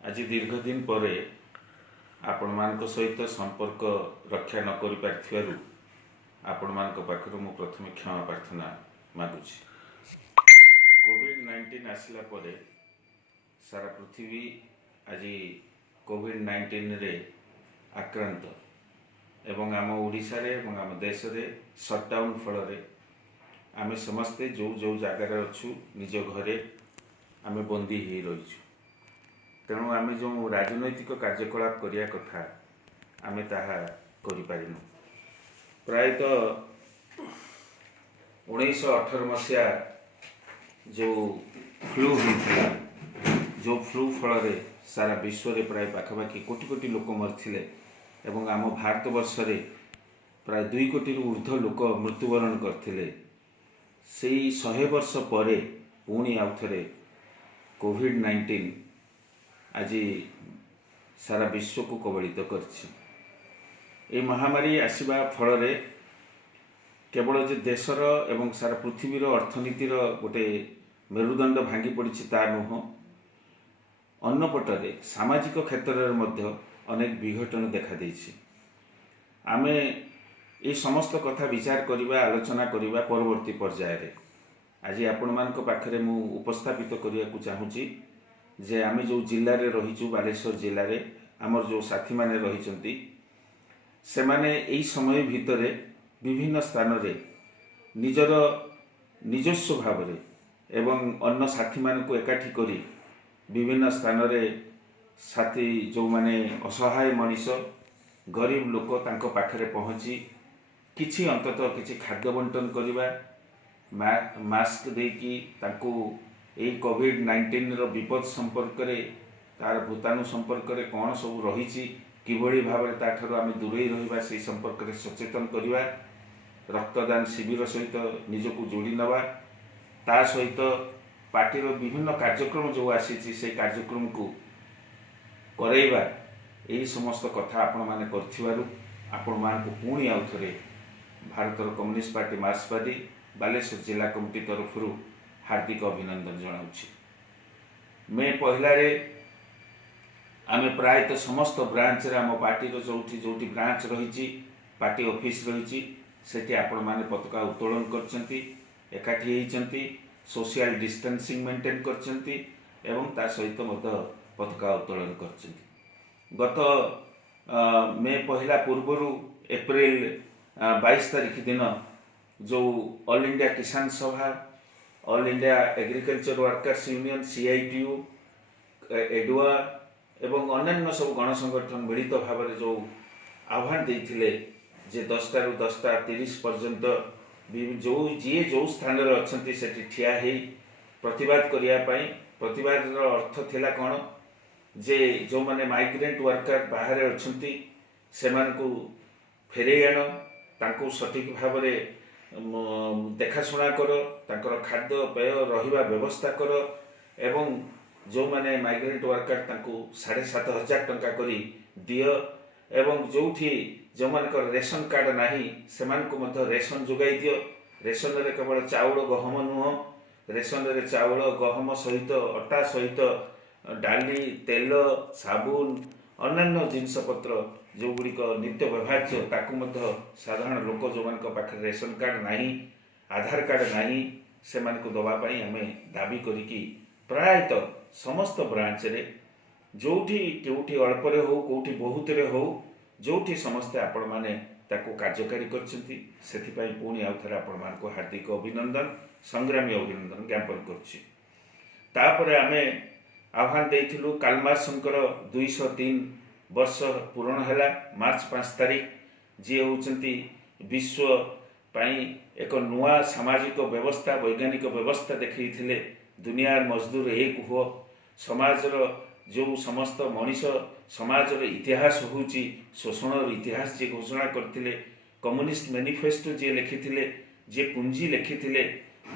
आज दीर्घ दिन पर आपण मान सहित संपर्क रक्षा न कर पार्थिबारु आपण मान पाखर मु प्रथम क्षमा प्रार्थना मागुछि। कोविड-19 आसला परे सारा पृथ्वी आज कोविड-19 रे आक्रांत एवं आम ओडिशा रे एवं आम देश रे सटडाउन फल आमे समस्ते जो जो जगार अच्छु निज घरे आमे बंदी हो रही। तेणु आमे जो राजनैतिक कार्यकलाप करिया कथा आमे ताहा करि पारिनु। प्रायतः 1918 मसीहा जो फ्लू होता जो फ्लू फल सारा विश्व रे प्राय पाखापाखि कोटी कोटी लोक मरथिले एवं आम भारत वर्ष रे प्राय 2 कोटी ऊर्ध्व लोक मृत्युवरण करथिले। सेई 100 वर्ष परे पुणी आउ थरे कोविड-19 आज सारा विश्व को कबलित कर महामारी आसवा फल केवल जे देशर एवं सारा पृथ्वीर अर्थनीतिर गोटे मेरुदंड भांगी पड़ी ता नुह अन्नपटरे सामाजिक क्षेत्र में अनेक विघटन देखा देछि। आमे ये समस्त कथा विचार करवा आलोचना करवा परवर्ती पर्याय आज आपण मान पाखरे मु उपस्थापित करने को चाहूँगी जे आमे जो जिले में रहीचु बालेश्वर जिले में आमर जो साथी माने रही से माने एई समय भितर विभिन्न स्थान रे निजर निजस्व भाव एवं अन्य साथी मान को एकाठी करी विभिन्न स्थान रे साथी जो माने असहाय मनीष गरीब लोक तांको पाखरे पहुँची किछि अंततः किछि खाद्य बंटन करवा मास्क देकी तांको यही कोविड-19 रो विपद संपर्क रे तार भूताणु संपर्क रे कौन सब रही किभली भाव में ताठर आम दूरे रहा से संपर्क रे सचेतन करवा रक्तदान शिविर सहित निजको जोड़ी नवा ता सहित पार्टी विभिन्न कार्यक्रम जो आसी से कार्यक्रम को करैबा यही समस्त कथा आपण माने करथिबारु आपण मान को पुणी आउ थरे भारतर कम्युनिस्ट पार्टी मार्क्सवादी बालेश्वर जिला कमिटी तरफ हार्दिक अभिनंदन जनाऊँगी। मे पहला आमे प्रायतः समस्त ब्रांच रे आम पार्टी जोठी जोठी ब्रांच रही पार्टी ऑफिस रही सेठी आपण माने पताका उत्तोलन करचंती एकाठी होइचंती सोशल डिस्टेंसिंग मेंटेन करचंती एवं ता सहित मत पताका उत्तोलन करचंती। गत मे पहला पूर्वरु एप्रिल 22 तारीख दिन जो ऑल इंडिया किसान सभा all India agriculture workers union CITU एडुआ एवं अन्य सब गण संगठन मिलित भाव में जो आह्वान देते जे 10टा रु 10टा 30 पर्यंत जो जी जो स्थान अच्छा से ठिया हो प्रतिवाद करने प्रतिवाद अर्थ थिला कौन जे जो माने माइग्रेंट वर्कर बाहर अच्छा से फेरे आण तांको सठिक भाव में देखाशुना कर तांकर खाद्य पेय रहिबा व्यवस्था कर एवं जो माने माइग्रेंट वर्कर तांको 7,500 टंका करी दियो एवं जोठी जो मानकर रेशन कार्ड नाही से मानको मध्य रेशन जोगाई दियो। रेशन रे केवल चाउल गहम नुह रेशन रे चाउल गहम सहित अटा सहित डाली तेल साबुन अन्य जिनस पत्र जो गुड़िक नित्य व्यवहार्य ताकू मध्य साधारण लोक जो मान पाखे रेशन कार्ड नाही आधार कार्ड नाही से मानको दवापाई आमे दाबी करिकी प्रायतः समस्त ब्रांच रे जोठी केउठी अल्परे हो कोउठी बहुत रे हो जोठी समस्त आपण माने ताको कार्यकारी करछंती सेथि पई पुणी आउ थरा आपण मानको हार्दिक अभिनंदन संग्रामी अभिनंदन ज्ञापन करछि। तापरे आमे आह्वान देइथिलु कालमार्संकर 203 वर्ष पूर्ण है मार्च 5 तारीख जी होती विश्व पाई एक नुआ सामाजिक व्यवस्था वैज्ञानिक व्यवस्था देखते दुनिया मजदूर एक हो समाजर जो समस्त मनीष समाजर इतिहास होची शोषण इतिहास जी घोषणा करते कम्युनिस्ट मैनिफेस्टो जी लिखिथिले जे पुंजी लिखिथिले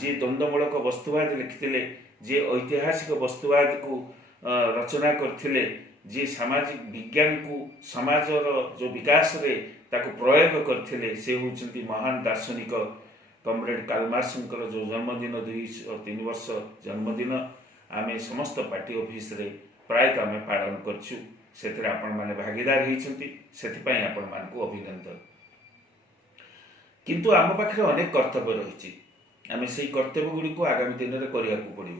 जे द्वंद्वमूलक वस्तुवाद लिखिथिले जे ऐतिहासिक वस्तुवाद को रचना करथिले जे सामाजिक विज्ञान को समाजर जो विकास रे ताको प्रयोग करथिले से होचंती महान दार्शनिक कमरेड कार्ल मार्क्संकर जो जन्मदिन 2-3 वर्ष जन्मदिन आमे समस्त पार्टी ऑफिस रे प्रायतः आम पालन करछु से आपण मैंने भागीदार होती से आपण मानक अभिनंदन। किंतु आम पाखे अनेक कर्तव्य रही आम से कर्तव्य गुड़िक आगामी दिन में करने पड़ो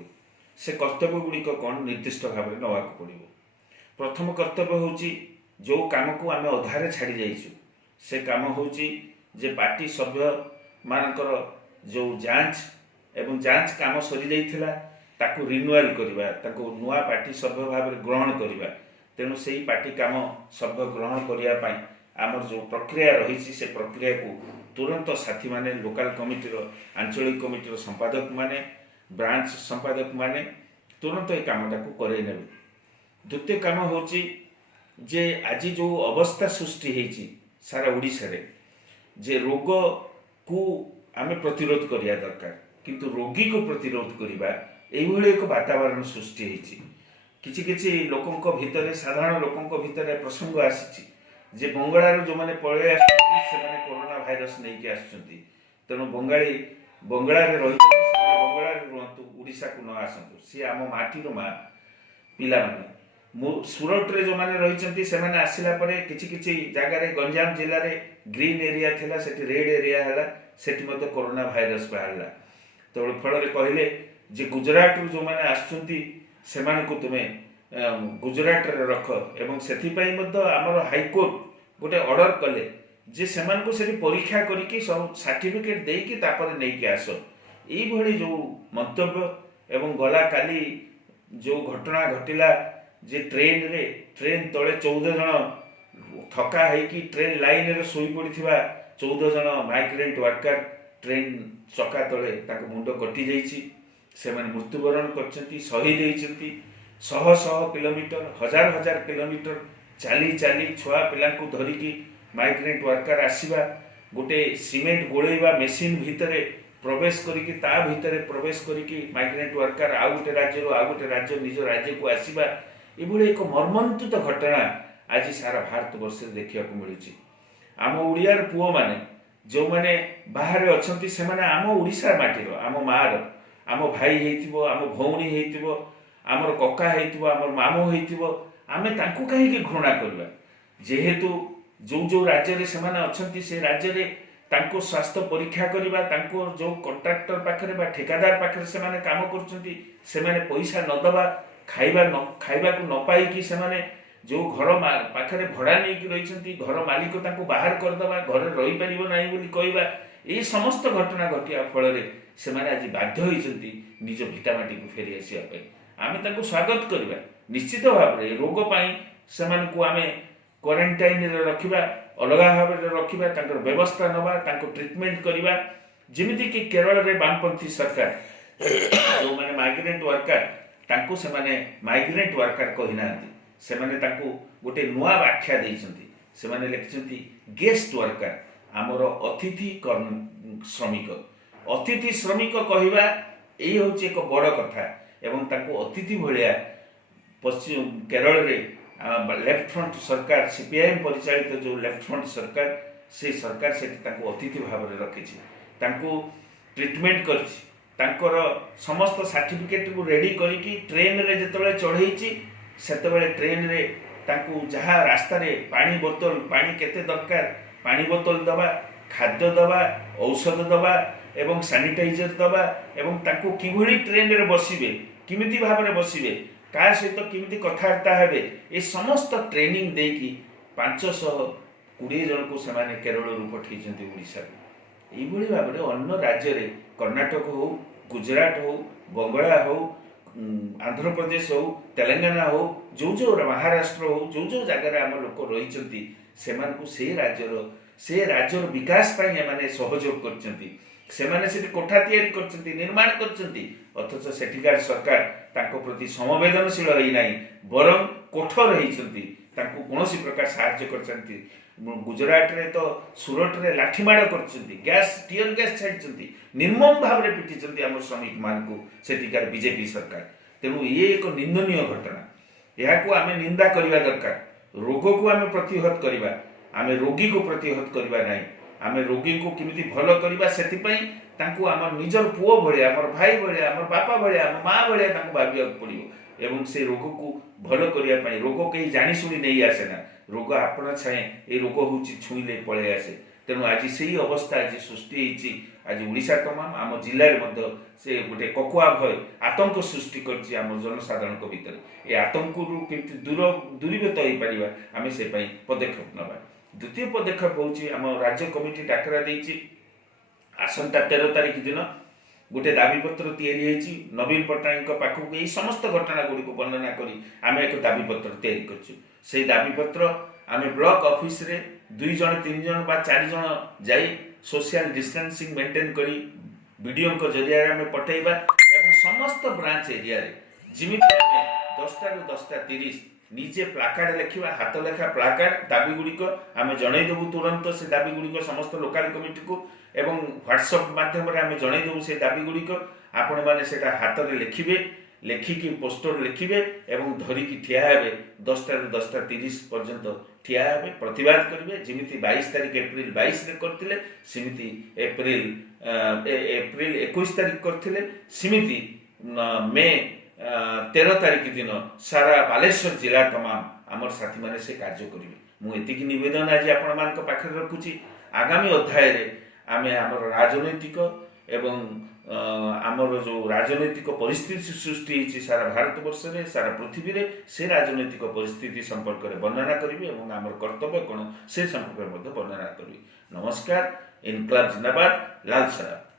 से कर्तव्य गुड़िक कौन निर्दिष्ट भाव में नवाक पड़ो। प्रथम कर्तव्य हूँ जो काम को आम अधारे छाड़ी जाइछु से काम हूँ जे पार्टी सभ्य मानकर जो जांच एवं जांच काम सरी जाइथिला ताकू रिन्युआल करवा ताकू नुआ पार्टी सभ्य भाव में ग्रहण करवा। तेणु से ही पार्टी काम सभ्य ग्रहण करने आमर जो प्रक्रिया रही से प्रक्रिया को तुरंत साथी माने लोकल कमिटीर आंचलिक कमिटीर संपादक माने ब्रांच संपादक माने तुरंत ये कामटा को करे नेबे। द्वितीय काम हूँ जे आज जो अवस्था सृष्टि होती सारा ओडिशा रे जे रोग को आमे प्रतिरोध करिया दरकार किंतु रोगी को प्रतिरोध करिबा एभली एक वातावरण सृष्टि होती। किछि किछि लोकंक भितरे साधारण लोकंक भितरे प्रसंग आसी जे बंगाल जो मैंने पलि आसुच्चंती कोरोना भाइरस नहीं कि आसुच्चंती तेणु बंगाली बंगाल रही बंगाल रुहतु ओडिशा को न आसतु सी आम माटीर माँ पिला माने सूरत रे जो मैंने रही से आसला किछि किछि जगार गंजाम जिले में ग्रीन एरिया थिला सेठी रेड एरिया है सेठी मध्य कोरोना भाइरस बाहरला। तो फल कहले जे गुजरात रू जो मैंने आसुच्चंती सेमान को तुमे गुजरात रे रख एवं सेथिपाई मध्य आमर हाईकोर्ट गोटे ऑर्डर कले जे सेमान को सेठी परीक्षा करिकी सब सर्टिफिकेट देकी तापर नेकी आस एभली जो मंतव्य एवं गला काली जो घटना घटिला जे ट्रेन तले 14 जन थका है ट्रेन लाइन रे सोई पड़िथिबा 14 जन माइग्रेंट वर्कर ट्रेन चका तले ताको मुंड कटि जाइछि से मृत्युवरण करछंती शहीद होइछंती शह शह किलोमीटर हजार हजार किलोमीटर चाली चाली छुआ पिला को धरिकी माइग्रेंट वर्कर आसीबा गोटे सीमेंट गोलेबा मेसीन भितरे प्रवेश करिकी ता भितरे प्रवेश करिकी माइग्रेंट वर्कर आ गोटे राज्य आ गोटे राज्य निज राज्य को आसीबा एभली एक मर्मंतुत घटना आज सारा भारत वर्ष देखा मिलूँ। आम ओडियार पुओ माने जो माने बाहर अच्छी से आम ओडिशा माटीर आम मार आम भाई होइथिबो आम भौणी होइथिबो आमर कका होइथिबो आमर मामू होइथिबो आमे तांको काहेकि घृणा करबा जेहेतु जो जो राज्य रे सेमाने अच्छी से राज्य रे तांको स्वास्थ्य परीक्षा करबा तांको जो कॉन्ट्रैक्टर पाखरे बा ठेकेदार पाखरे सेमाने काम करछंती सेमाने पैसा न दबा खाइबा को न पाई कि सेमाने जो घर पाखरे भड़ा नहीं रही घर मालिक तांको बाहर करदबा घर रही पारिबो नाही बोली कहबा ये समस्त घटना घटिया फल से आज बाध्य होइछंती निज भिटामाटी को फेरी आसिया पे आमे तांको स्वागत करबा निश्चित भाव में रोग पाई सेमान को आमे क्वारंटाइन रे रखिबा अलग भाव में रखिबा तांकर व्यवस्था नबा तांको ट्रीटमेंट करबा जेमिति कि केरल रे वामपंथी सरकार जो माने माइग्रेंट वर्कर तांको से माने माइग्रेंट वर्कर कहि नांती से माने तांको गोटे नुआ व्याख्या देइछंती से माने लिखिछंती गेस्ट वर्कर आमर अतिथि श्रमिक अतिथि श्रमिक कहवा यही हूँ एक बड़ कथा एवं तांको अतिथि भाया पश्चिम केरल रे लेफ्ट फ्रंट सरकार सीपीआईएम परिचालित जो लेफ्ट फ्रंट सरकार से सरकार से अतिथि भाव में रखी ट्रीटमेंट कर समस्त सर्टिफिकेट को रेडी करिकी ट्रेन रे जतबे चढ़ेची सेतबे ट्रेन रे तांको जहाँ रास्ता रे पानी बोतल पानी केते दरकार पानी बोतल दबा खाद्य दबा औषध दबा एवं सैनिटाइजर दबा एवं तांको किभली ट्रेन रे बसिबे किमिति भाव में बसिबे का सहित किमिति कथबार्ता हेबे ए समस्त ट्रेनिंग देकी 520 जन को सेमाने केरल रु पठेइछन्ती ओडिसा एभली भाव में अन्य राज्य रे कर्नाटक हो गुजरात हो बंगला हो आंध्र प्रदेश हो तेलंगाना हो जो जो महाराष्ट्र हो जो जो जगह आम लोक रही से राज्यर विकास माने सहयोग कर कोठा तैयारी कर निर्माण कर अथच सेठिकार सरकार तांको प्रति समवेदनशील रही नहीं बरं कठोर होती कौन प्रकार साहाय्य कर गुजरात रे तो सूरत रे लाठीमाड़ कर गैस टीयर गैस छाड़ी निर्मम भाव में पिटी आम श्रमिक मान को सेठिकार बीजेपी सरकार। तेणु ये एक निंदनीय घटना यहाँ आम निंदा करने दरकार रोग को आम प्रतिहत करवा आम रोगी को प्रतिहत करवा नहीं आम रोगी को किमिति भल करवा से आम निजर पुओ भाया आम भाई भाया आम बापा भाया आम माँ भाया भाविया पड़ो ଏବଂ ସେ ରୋଗକୁ ଭଲ କରିବା ପାଇଁ ରୋଗ କେହି ଜାଣିଶୁଣି ନେଇ ଆସେ ନା, ରୋଗ ଆପଣା ଛାଏଁ ଏ ରୋଗ ହେଉଛି ଛୁଇଁଲେ ପଳେଇ ଆସେ। ତେଣୁ ଆଜି ସେଇ ଅବସ୍ଥା ଆଜି ସୃଷ୍ଟି ହେଇଛି। ଆଜି ଓଡ଼ିଶା ତମାମ ଆମ ଜିଲ୍ଲାରେ ମଧ୍ୟ ସେ ଗୋଟେ କକୁଆ ଭୟ ଆତଙ୍କ ସୃଷ୍ଟି କରିଛି ଆମ ଜନସାଧାରଣଙ୍କ ଭିତରେ। ଏ ଆତଙ୍କରୁ କେମିତି ଦୂରୀଭୂତ ହେଇପାରିବା ଆମେ ସେ ପାଇଁ ପଦକ୍ଷେପ ନେବା। ଦ୍ୱିତୀୟ ପଦକ୍ଷେପ ହେଉଛି ଆମ ରାଜ୍ୟ କମିଟି ଡାକରା ଦେଇଛି ଆସନ୍ତା 13 ତାରିଖ ଦିନ ଗୋଟେ ଦାବିପତ୍ର ତିଆରି ହେଇଛି ନବୀନ ପଟ୍ଟନାୟକଙ୍କ ପାଖକୁ। ଏଇ ସମସ୍ତ ଘଟଣା ଗୁଡ଼ିକୁ ବର୍ଣ୍ଣନା କରି ଆମେ ଏକ ଦାବିପତ୍ର ତିଆରି କରିଛୁ। ସେଇ ଦାବିପତ୍ର ଆମେ ବ୍ଲକ ଅଫିସରେ 2 ଜଣ 3 ଜଣ ବା 4 ଜଣ ଯାଇ सोशल डिस्टेंसिंग मेंटेन करी वीडियों जरिया आम पठेबा एवं समस्त ब्रांच एरिया रे जिमी 10टा रु 10:30 निजे प्लाकार्ड लिखा हाथ लेखा प्लाकार्ड दाबी गुड़िक आम जनईदेवु तुरंत से दाबी गुड़िक समस्त लोकाल कमिटी को एवं व्हाट्सएप माध्यम आम जनईदेवु से दाबी गुड़िक आपण मैंने से हाथ में लिखे लेखिकी पोस्टर लिखे एवं धरिकी ठिया हे 10टा रु 10:30 पर्यंत ठिया हे प्रतिवाद करेंगे। जमी 22 तारीख एप्रिल 22 करते सेमती एप्रिल 21 तारीख करते सेमती मे 13 तारीख दिन सारा बालेश्वर जिला तमाम आमर साथी मैंने से कार्य करेंगे। मुझे नवेदन आज आपण पाखे रखुची आगामी अध्याय आम आम राजनैतिक एवं आमर जो राजनैतिक परिस्थिति सृष्टि होती सारा भारत वर्ष में सारा पृथ्वी में से राजनैतिक परिस्थिति संपर्क में वर्णना करी और आमर कर्तव्य कौन से संपर्क में वर्णना करी। नमस्कार। इनकलाब जिंदाबाद। लाल सराफ।